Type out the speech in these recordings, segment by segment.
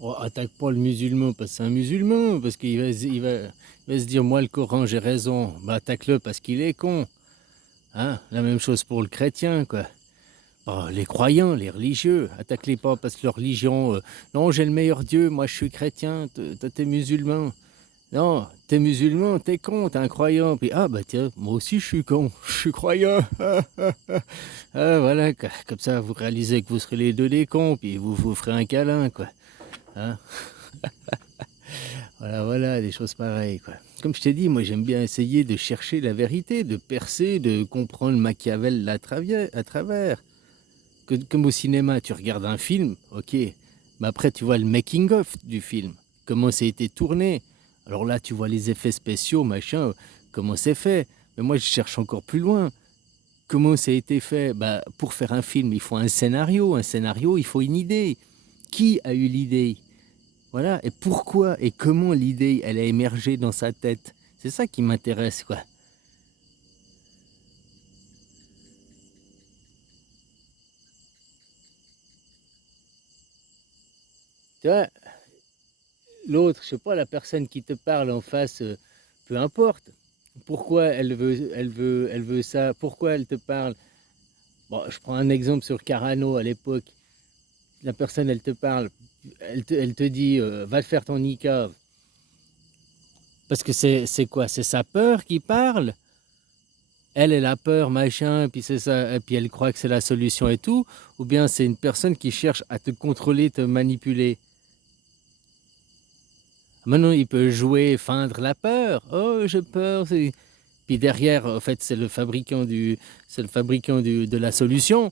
Oh, attaque pas le musulman parce que c'est un musulman, parce qu'il va, il va se dire, moi le Coran j'ai raison. Bah attaque-le parce qu'il est con. Hein, la même chose pour le chrétien, quoi. Oh, les croyants, les religieux, attaque-les pas parce que leur religion, non, j'ai le meilleur Dieu, moi je suis chrétien, toi t'es musulman. Non, t'es musulman, t'es con, t'es un croyant. Puis, ah bah tiens, moi aussi je suis con, je suis croyant. Ah, voilà, quoi. Comme ça vous réalisez que vous serez les deux des cons, puis vous vous ferez un câlin, quoi. Hein, voilà, voilà, des choses pareilles, quoi. Comme je t'ai dit, moi j'aime bien essayer de chercher la vérité, de percer, de comprendre Machiavel à travers. Comme au cinéma, tu regardes un film, ok, mais après tu vois le making-of du film, comment ça a été tourné. Alors là, tu vois les effets spéciaux, machin, comment c'est fait. Mais moi, je cherche encore plus loin. Comment ça a été fait? Bah, pour faire un film, il faut un scénario. Un scénario, il faut une idée. Qui a eu l'idée? Voilà. Et pourquoi et comment l'idée, elle a émergé dans sa tête? C'est ça qui m'intéresse, quoi. Tu vois, l'autre, je sais pas, la personne qui te parle en face, peu importe. Pourquoi elle veut ça? Pourquoi elle te parle? Bon, je prends un exemple sur Carano à l'époque. La personne, elle te parle, elle te dit, va te faire ton niqab. Parce que c'est quoi? C'est sa peur qui parle? Elle a peur, machin, puis c'est ça, et puis elle croit que c'est la solution et tout? Ou bien c'est une personne qui cherche à te contrôler, te manipuler? Maintenant, il peut jouer, feindre la peur. Oh, j'ai peur. Puis derrière, en fait, c'est le fabricant de la solution.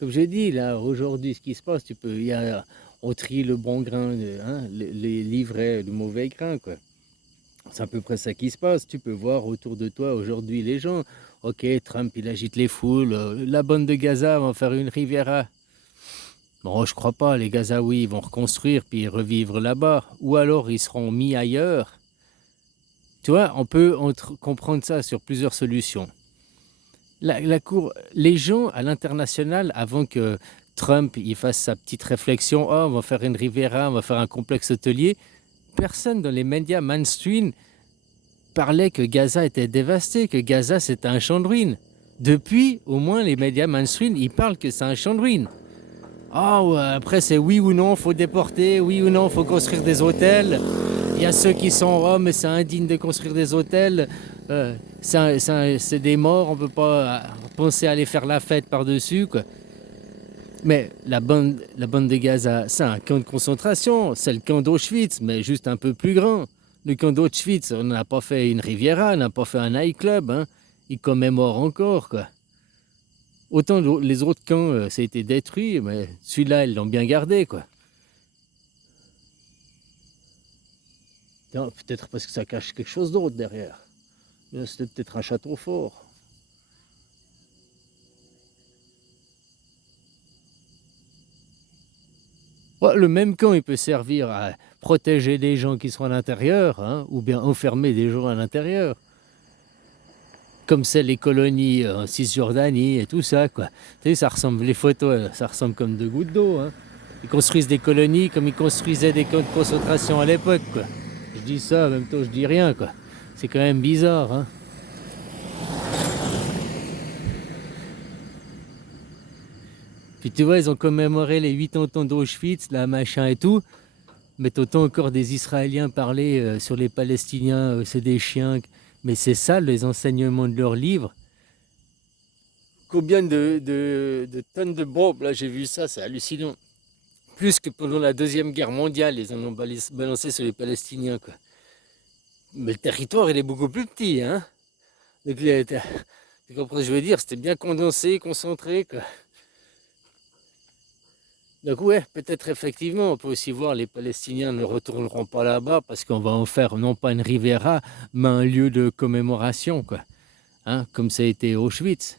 Comme j'ai dit, là, aujourd'hui, ce qui se passe, on trie le bon grain, hein, les livrets, le mauvais grain, quoi. C'est à peu près ça qui se passe. Tu peux voir autour de toi aujourd'hui les gens. Ok, Trump, il agite les foules. La bande de Gaza va en faire une Riviera. Bon, je crois pas. Les Gazaouis vont reconstruire puis revivre là-bas. Ou alors ils seront mis ailleurs. Tu vois, on peut comprendre ça sur plusieurs solutions. Les gens à l'international, avant que Trump il fasse sa petite réflexion, oh, on va faire une Riviera, on va faire un complexe hôtelier, personne dans les médias mainstream parlait que Gaza était dévasté, que Gaza c'était un champ de ruines. Depuis, au moins, les médias mainstream, ils parlent que c'est un champ de ruines. Ah ouais, après c'est oui ou non, faut déporter, oui ou non, faut construire des hôtels. Il y a ceux qui sont oh mais c'est indigne de construire des hôtels, c'est des morts, on peut pas penser à aller faire la fête par-dessus, quoi. Mais la bande de Gaza, c'est un camp de concentration, c'est le camp d'Auschwitz, mais juste un peu plus grand. Le camp d'Auschwitz, on n'a pas fait une Riviera, on n'a pas fait un nightclub, hein. Ils commémorent encore, quoi. Autant les autres camps, ça a été détruit, mais celui-là, ils l'ont bien gardé, quoi. Peut-être parce que ça cache quelque chose d'autre derrière. C'était peut-être un château fort. Ouais, le même camp, il peut servir à protéger des gens qui sont à l'intérieur, hein, ou bien enfermer des gens à l'intérieur. Comme c'est les colonies en Cisjordanie et tout ça, quoi. Tu sais, ça ressemble, les photos, ça ressemble comme deux gouttes d'eau, hein. Ils construisent des colonies comme ils construisaient des camps de concentration à l'époque, quoi. Je dis ça, en même temps, je dis rien, quoi. C'est quand même bizarre, hein. Puis tu vois, ils ont commémoré les 80 ans d'Auschwitz, là, machin et tout. Mais t'entends encore des Israéliens parler sur les Palestiniens, c'est des chiens. Mais c'est ça, les enseignements de leur livre. Combien de tonnes de bombes, là, j'ai vu ça, c'est hallucinant. Plus que pendant la Deuxième Guerre mondiale, ils en ont balancé sur les Palestiniens, quoi. Mais le territoire, il est beaucoup plus petit, hein. Donc, tu comprends ce que je veux dire? C'était bien condensé, concentré, quoi. Donc ouais, peut-être effectivement, on peut aussi voir les Palestiniens ne retourneront pas là-bas parce qu'on va en faire non pas une Riviera, mais un lieu de commémoration, quoi. Hein, comme ça a été Auschwitz.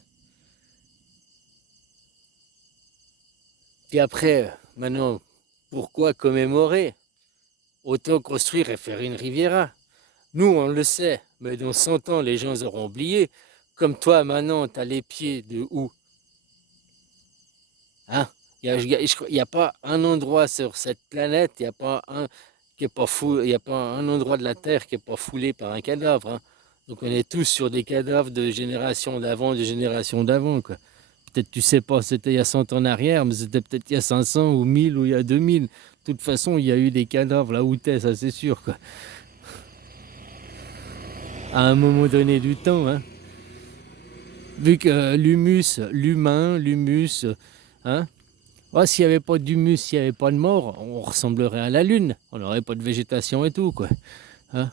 Puis après, maintenant, pourquoi commémorer? Autant construire et faire une Riviera. Nous, on le sait, mais dans 100 ans, les gens auront oublié Comme toi, maintenant, t'as les pieds de où? Hein? Il y a pas un endroit sur cette planète, il n'y a pas un qui est pas fou, il y a pas un endroit de la Terre qui est pas foulé par un cadavre, hein. Donc on est tous sur des cadavres de génération d'avant, de génération d'avant, quoi. Peut-être tu sais pas, c'était il y a 100 ans en arrière, mais c'était peut-être il y a 500 ou 1000 ou il y a 2000. De toute façon, il y a eu des cadavres là où t'es, ça c'est sûr, quoi. À un moment donné du temps, hein. Vu que l'humus, hein. Oh, s'il n'y avait pas d'humus, s'il n'y avait pas de mort, on ressemblerait à la Lune. On n'aurait pas de végétation et tout, quoi. Hein.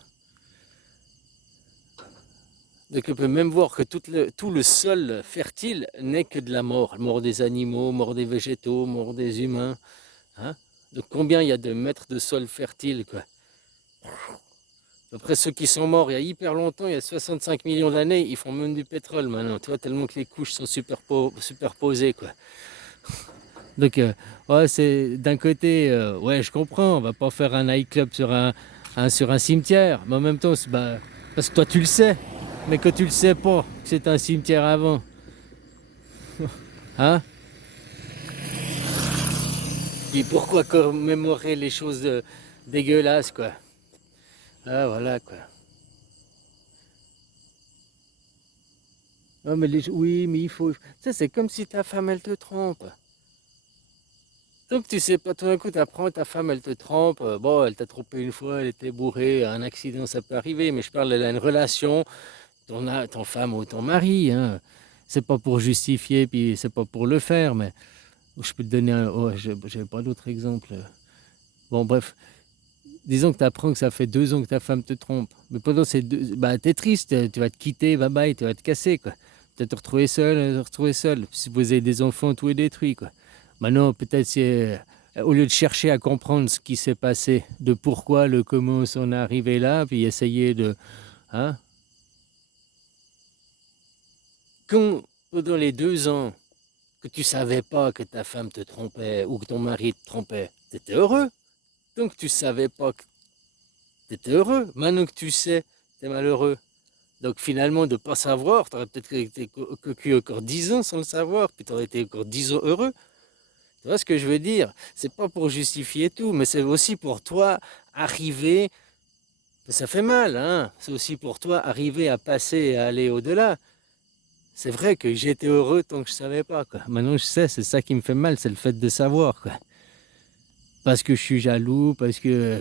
Donc on peut même voir que tout le sol fertile n'est que de la mort. Mort des animaux, mort des végétaux, mort des humains. Hein. Donc combien il y a de mètres de sol fertile, quoi. Après ceux qui sont morts il y a hyper longtemps, il y a 65 millions d'années, ils font même du pétrole maintenant, tu vois, tellement que les couches sont superposées, quoi. Donc, ouais, c'est d'un côté, ouais, je comprends, on va pas faire un nightclub sur un cimetière, mais en même temps, bah, parce que toi tu le sais, mais que tu le sais pas, que c'est un cimetière avant, hein? Et pourquoi commémorer les choses dégueulasses, quoi? Ah, voilà, quoi. Ah, mais oui, mais il faut. Ça, c'est comme si ta femme, elle te trompe. Donc tu sais pas, tout d'un coup, tu apprends, ta femme, elle te trompe. Bon, elle t'a trompé une fois, elle était bourrée, un accident, ça peut arriver, mais je parle, elle a une relation, ton femme ou ton mari, hein. C'est pas pour justifier, puis c'est pas pour le faire, mais je peux te donner un. Oh, j'ai pas d'autre exemple. Bon, bref, disons que tu apprends que ça fait 2 ans que ta femme te trompe. Mais pendant ces 2. Bah, t'es triste, tu vas te quitter, bye bye, tu vas te casser, quoi. Tu vas te retrouver seul, te retrouver seul. Si vous avez des enfants, tout est détruit, quoi. Maintenant, peut-être c'est. Au lieu de chercher à comprendre ce qui s'est passé, de pourquoi, le comment on est arrivé là, puis essayer de. Hein? Quand, pendant les 2 ans que tu savais pas que ta femme te trompait ou que ton mari te trompait, tu étais heureux. Donc tu savais pas que tu étais heureux. Maintenant que tu sais, tu es malheureux. Donc finalement, de ne pas savoir, tu aurais peut-être été cocu encore 10 ans sans le savoir, puis tu aurais été encore 10 ans heureux. Tu vois ce que je veux dire? C'est pas pour justifier tout, mais c'est aussi pour toi arriver. Ça fait mal, hein? C'est aussi pour toi arriver à passer et à aller au-delà. C'est vrai que j'étais heureux tant que je savais pas, quoi. Maintenant je sais, c'est ça qui me fait mal, c'est le fait de savoir, quoi. Parce que je suis jaloux, parce que,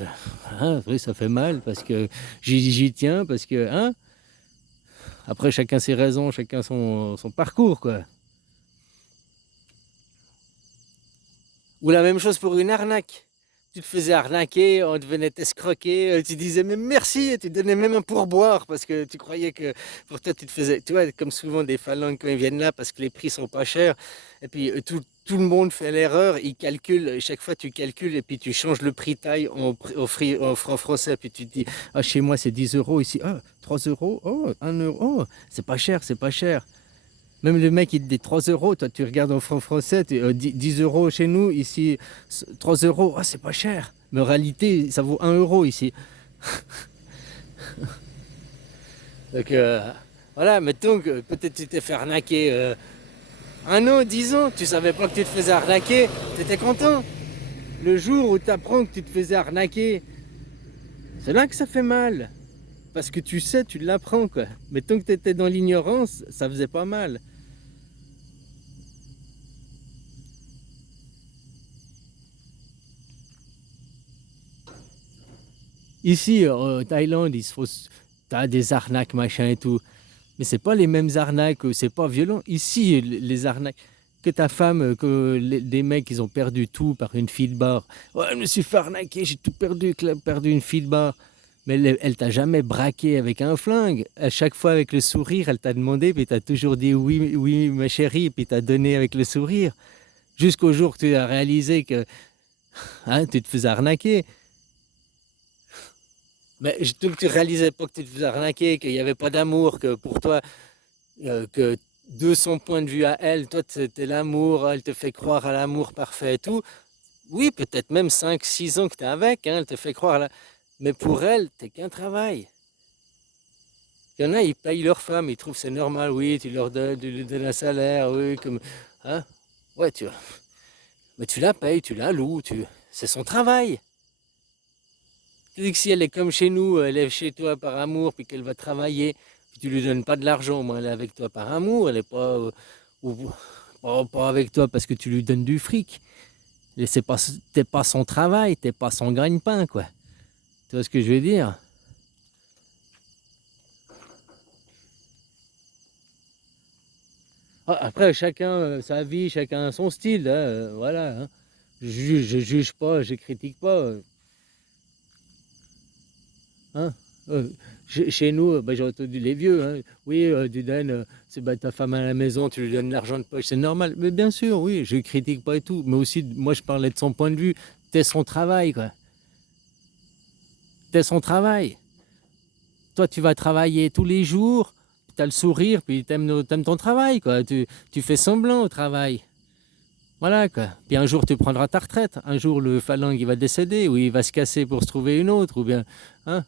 hein, oui, ça fait mal, parce que j'y tiens, parce que, hein. Après, chacun ses raisons, chacun son parcours, quoi. Ou la même chose pour une arnaque. Tu te faisais arnaquer, on te venait t'escroquer, tu disais même merci, et tu donnais même un pourboire parce que tu croyais que pour toi tu te faisais, tu vois, comme souvent des phalanges quand ils viennent là parce que les prix sont pas chers, et puis tout le monde fait l'erreur, il calcule, chaque fois tu calcules et puis tu changes le prix taille en francs français, puis tu te dis, ah chez moi c'est 10 euros, ici, ah 3 euros, oh 1 euro, oh, c'est pas cher, c'est pas cher. Même le mec, il te dit 3 euros. Toi, tu regardes en francs français, 10 euros chez nous. Ici, 3 euros. Ah, c'est pas cher. Mais en réalité, ça vaut 1 euro ici. Donc, voilà, mettons que peut-être tu t'es fait arnaquer 1 an, 10 ans. Tu savais pas que tu te faisais arnaquer. Tu étais content. Le jour où tu apprends que tu te faisais arnaquer, c'est là que ça fait mal. Parce que tu sais, tu l'apprends, quoi. Mais tant que tu étais dans l'ignorance, ça faisait pas mal. Ici, en Thaïlande, t'as des arnaques, machin et tout. Mais c'est pas les mêmes arnaques, c'est pas violent. Ici, les arnaques, que ta femme, des mecs, ils ont perdu tout par une fille de bar. Ouais, je me suis fait arnaquer, j'ai tout perdu, perdu une fille de bar. Mais elle t'a jamais braqué avec un flingue. À chaque fois, avec le sourire, elle t'a demandé, puis t'as toujours dit oui, oui, ma chérie, puis t'as donné avec le sourire. Jusqu'au jour que tu as réalisé que hein, tu te faisais arnaquer. Mais donc tu réalisais pas que tu te faisais arnaquer, qu'il n'y avait pas d'amour, que pour toi, que de son point de vue à elle, toi c'était l'amour, elle te fait croire à l'amour parfait et tout. Oui, peut-être même 5, 6 ans que tu es avec, hein, elle te fait croire à la. Mais pour elle, t'es qu'un travail. Il y en a, ils payent leur femme, ils trouvent que c'est normal, oui, tu lui donnes un salaire, oui, comme. Hein? Ouais, mais tu la payes, tu la loues, c'est son travail. Tu dis que si elle est comme chez nous, elle est chez toi par amour, puis qu'elle va travailler, puis tu lui donnes pas de l'argent, moi elle est avec toi par amour, elle est pas, ou- pas avec toi parce que tu lui donnes du fric. Et t'es pas son travail, t'es pas son gagne-pain, quoi. Tu vois ce que je veux dire? Ah, après, chacun sa vie, chacun son style, hein, voilà. Hein. Je juge pas, je critique pas. Hein. Euh, chez nous, bah, j'ai entendu les vieux. Hein. Oui, tu donnes, c'est bah, ta femme à la maison, tu lui donnes l'argent de poche, c'est normal. Mais bien sûr, oui, je critique pas et tout. Mais aussi, moi, je parlais de son point de vue. T'es son travail, quoi. T'es son travail. Toi, tu vas travailler tous les jours, tu as le sourire, puis t'aimes ton travail, quoi. Tu fais semblant au travail. Voilà, quoi. Puis un jour, tu prendras ta retraite. Un jour, le phalangue, il va décéder, ou il va se casser pour se trouver une autre, ou bien. Hein.